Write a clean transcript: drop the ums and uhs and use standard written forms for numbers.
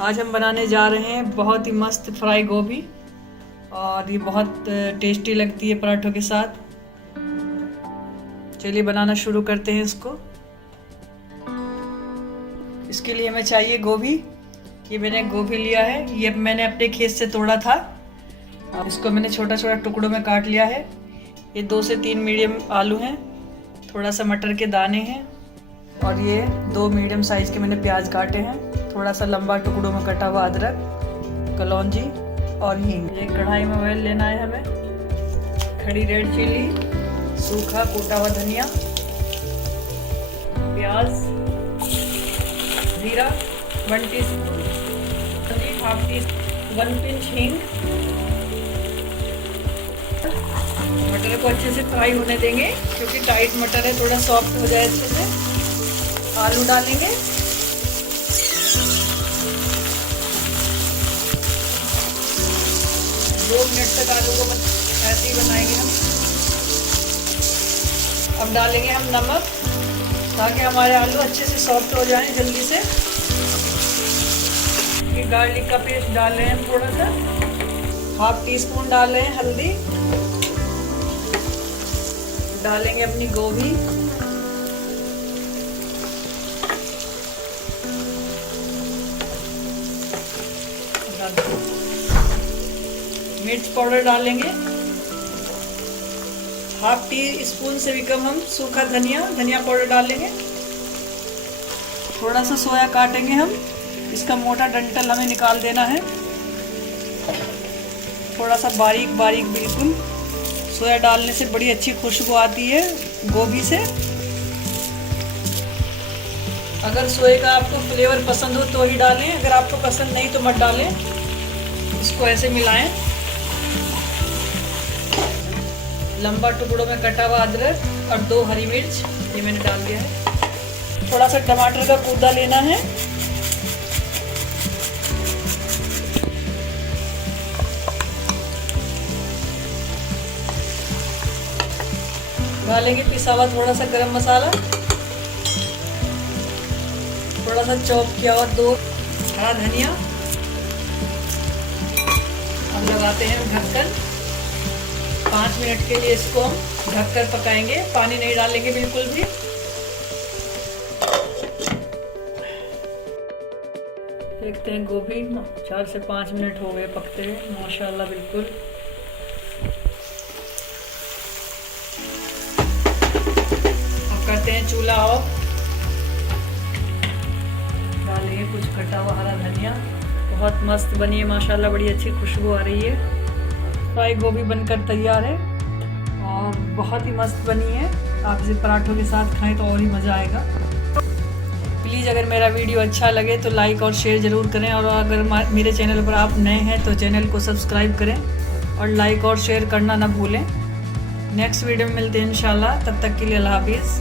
आज हम बनाने जा रहे हैं बहुत ही मस्त फ्राई गोभी और ये बहुत टेस्टी लगती है पराठों के साथ। चलिए बनाना शुरू करते हैं इसको। इसके लिए हमें चाहिए गोभी। ये मैंने गोभी लिया है, ये मैंने अपने खेत से तोड़ा था और इसको मैंने छोटा छोटा टुकड़ों में काट लिया है। ये 2 से 3 मीडियम आलू हैं, थोड़ा सा मटर के दाने हैं और ये 2 मीडियम साइज के मैंने प्याज काटे हैं, थोड़ा सा लंबा टुकड़ों में कटा हुआ अदरक, कलौंजी और हींग। ये कढ़ाई में ऑयल लेना है हमें, खड़ी रेड चिली, सूखा कूटा हुआ धनिया, प्याज, जीरा 1 टीस्पून, हाफ टीस्पून, 1 पिंच हींग। मटर को अच्छे से फ्राई होने देंगे क्योंकि टाइट मटर है, थोड़ा सॉफ्ट हो जाए अच्छे से। आलू डालेंगे, दो मिनट तक आलू को ऐसे ही बनाएंगे हम। अब डालेंगे हम नमक ताकि हमारे आलू अच्छे से सॉफ्ट हो जाएं जल्दी से। ये गार्लिक का पेस्ट डाल रहे हैं हम थोड़ा सा, हाफ टी स्पून डाल रहे हैं हल्दी, डालेंगे अपनी गोभी, मिर्च पाउडर डालेंगे, हाफ टी स्पून से भी कम हम सूखा धनिया पाउडर डालेंगे। थोड़ा सा सोया काटेंगे हम, इसका मोटा डंठल हमें निकाल देना है, थोड़ा सा बारीक बारीक बिल्कुल। सोया डालने से बड़ी अच्छी खुशबू आती है गोभी से। अगर सोए का आपको फ्लेवर पसंद हो तो ही डालें, अगर आपको पसंद नहीं तो मत डालें। इसको ऐसे मिलाएं। लंबा टुकड़ों में कटा हुआ अदरक और 2 हरी मिर्च ये मैंने डाल दिया है। थोड़ा सा टमाटर का गूदा लेना है, डालेंगे पिसा हुआ थोड़ा सा गरम मसाला, थोड़ा सा चॉप किया हुआ 2 हरा धनिया। अब लगाते हैं ढक्कन, 5 मिनट के लिए इसको हम ढककर पकाएंगे, पानी नहीं डालेंगे बिल्कुल भी। देखते हैं गोभी 4 से 5 मिनट हो गए पकते हुए, माशाल्लाह बिल्कुल। अब करते हैं चूल्हा ऑफ, डालेंगे कुछ कटा हुआ हरा धनिया। बहुत मस्त बनी है माशाल्लाह, बड़ी अच्छी खुशबू आ रही है। फ्राई गोभी बनकर तैयार है और बहुत ही मस्त बनी है। आप इसे पराठों के साथ खाएं तो और ही मज़ा आएगा। प्लीज़ अगर मेरा वीडियो अच्छा लगे तो लाइक और शेयर ज़रूर करें, और अगर मेरे चैनल पर आप नए हैं तो चैनल को सब्सक्राइब करें और लाइक और शेयर करना ना भूलें। नेक्स्ट वीडियो में मिलते हैं इंशाल्लाह, तब तक के लिए अल्लाह हाफिज़।